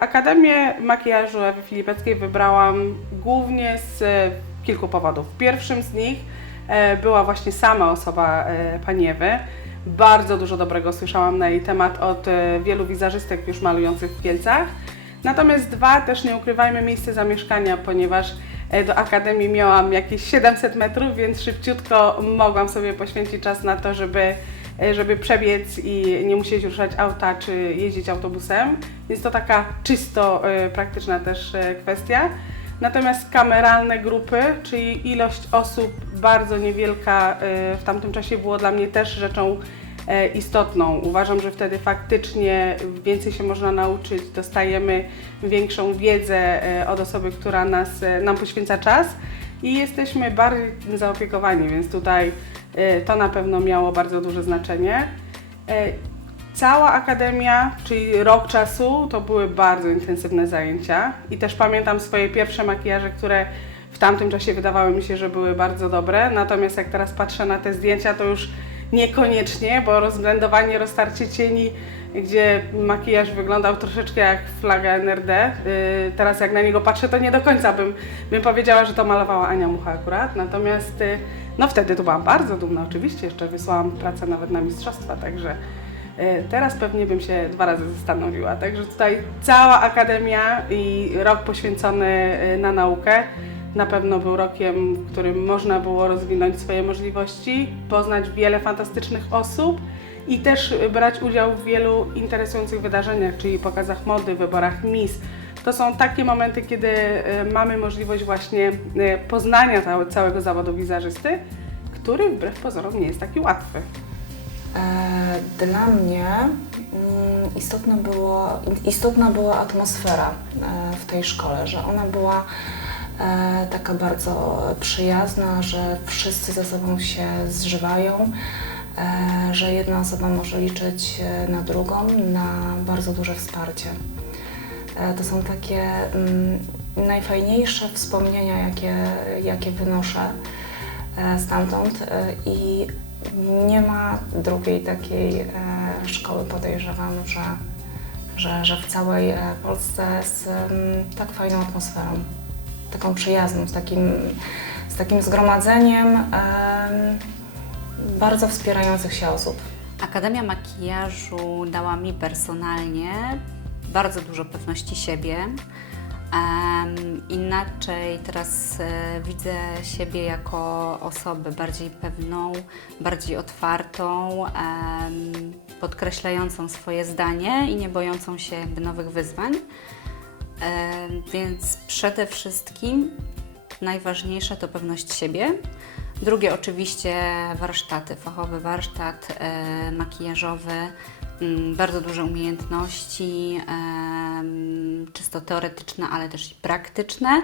Akademię Makijażu Ewy Filipeckiej wybrałam głównie z e, kilku powodów. Pierwszym z nich e, była właśnie sama osoba e, pani Ewy. Bardzo dużo dobrego słyszałam na jej temat od wielu wizerzystek już malujących w Kielcach. Natomiast dwa, też nie ukrywajmy, miejsce zamieszkania, ponieważ do Akademii miałam jakieś 700 metrów, więc szybciutko mogłam sobie poświęcić czas na to, żeby, żeby przebiec i nie musieć ruszać auta czy jeździć autobusem. Więc to taka czysto e, praktyczna też e, kwestia. Natomiast kameralne grupy, czyli ilość osób bardzo niewielka e, w tamtym czasie było dla mnie też rzeczą e, istotną. Uważam, że wtedy faktycznie więcej się można nauczyć, dostajemy większą wiedzę e, od osoby, która nas, e, nam poświęca czas i jesteśmy bardziej zaopiekowani, więc tutaj e, to na pewno miało bardzo duże znaczenie. E, Cała akademia, czyli rok czasu, to były bardzo intensywne zajęcia i też pamiętam swoje pierwsze makijaże, które w tamtym czasie wydawały mi się, że były bardzo dobre, natomiast jak teraz patrzę na te zdjęcia, to już niekoniecznie, bo rozblendowanie, roztarcie cieni, gdzie makijaż wyglądał troszeczkę jak flaga NRD, yy, teraz jak na niego patrzę, to nie do końca bym, bym powiedziała, że to malowała Ania Mucha akurat, natomiast yy, no wtedy to byłam bardzo dumna, oczywiście, jeszcze wysłałam pracę nawet na mistrzostwa, także E, Teraz pewnie bym się dwa razy zastanowiła. Także tutaj cała akademia i rok poświęcony na naukę na pewno był rokiem, w którym można było rozwinąć swoje możliwości, poznać wiele fantastycznych osób i też brać udział w wielu interesujących wydarzeniach, czyli pokazach mody, wyborach Miss. To są takie momenty, kiedy e, mamy możliwość właśnie e, poznania całe- całego zawodu wizerzysty, który wbrew pozorom nie jest taki łatwy. E, Dla mnie mm, było, istotna była atmosfera w tej szkole, że ona była taka bardzo przyjazna, że wszyscy ze sobą się zżywają, e, że jedna osoba może liczyć e, na drugą, na bardzo duże wsparcie. E, To są takie mm, najfajniejsze wspomnienia, jakie, jakie wynoszę e, stamtąd e, i nie ma drugiej takiej e, szkoły, podejrzewam, że, że, że w całej e, Polsce z em, tak fajną atmosferą, taką przyjazną, z takim, z takim zgromadzeniem em, bardzo wspierających się osób. Akademia Makijażu dała mi personalnie bardzo dużo pewności siebie. Inaczej teraz e, widzę siebie jako osobę bardziej pewną, bardziej otwartą, podkreślającą swoje zdanie i nie bojącą się nowych wyzwań. Em, więc przede wszystkim najważniejsze to pewność siebie. Drugie oczywiście warsztaty, fachowy warsztat e, makijażowy, mm, bardzo duże umiejętności, em, czysto teoretyczne, ale też i praktyczne.